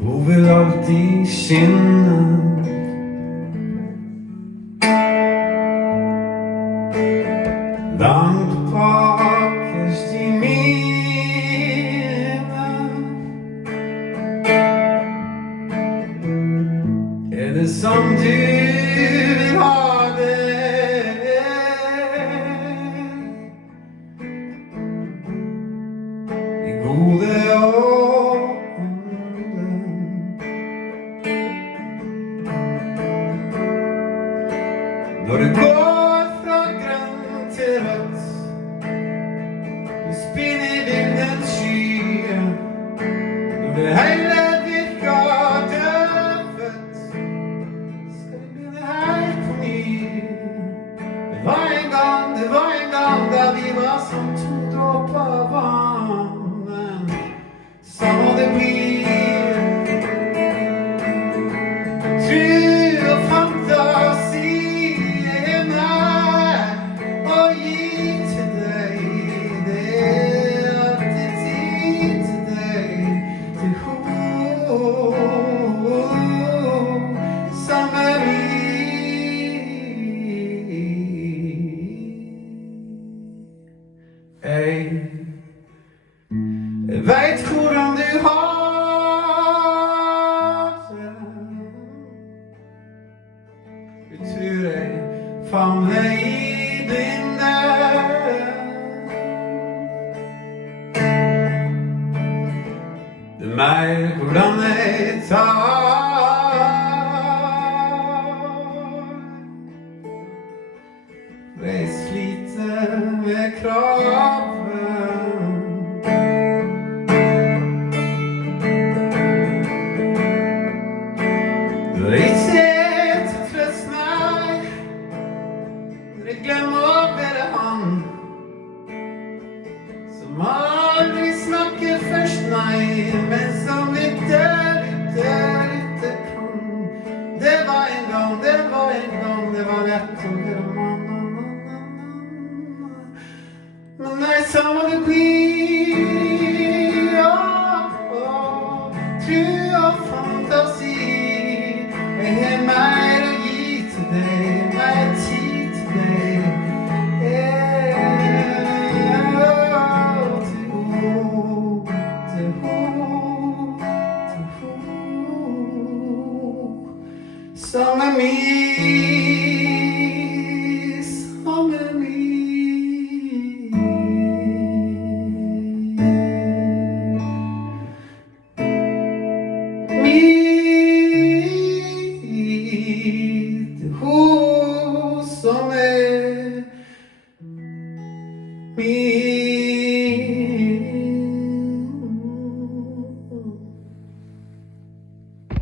Hun vil alltid skinne. Langt bakerst i minnet det som du vil ha det. I gode og onde. Når det går fra grønt til rødt, du spinner vindens skyer, når det hele virker døvet, skal vi begynne helt på ny. Det var en gang da vi var som to dråper vann, men så må det bli. Tro og fantasi er meg å gi til deg. Det er alltid tid til deg, til hun som er Jeg vet hvordan du har det. Du tror jeg famler i blinde. Det er meg hvordan jeg tar. Jeg sliter med kroppen. Du er ikke tilfreds, nei. Jeg glemmer å være han som aldri snakker først, nei, men som lytter kan. Det var en gang, det var lett å være mann. Men nei, så må det bli. Tro og fantasi. Jeg har mer å gi til deg, mer tid til deg. Til hun som er min, som er min. Som er min.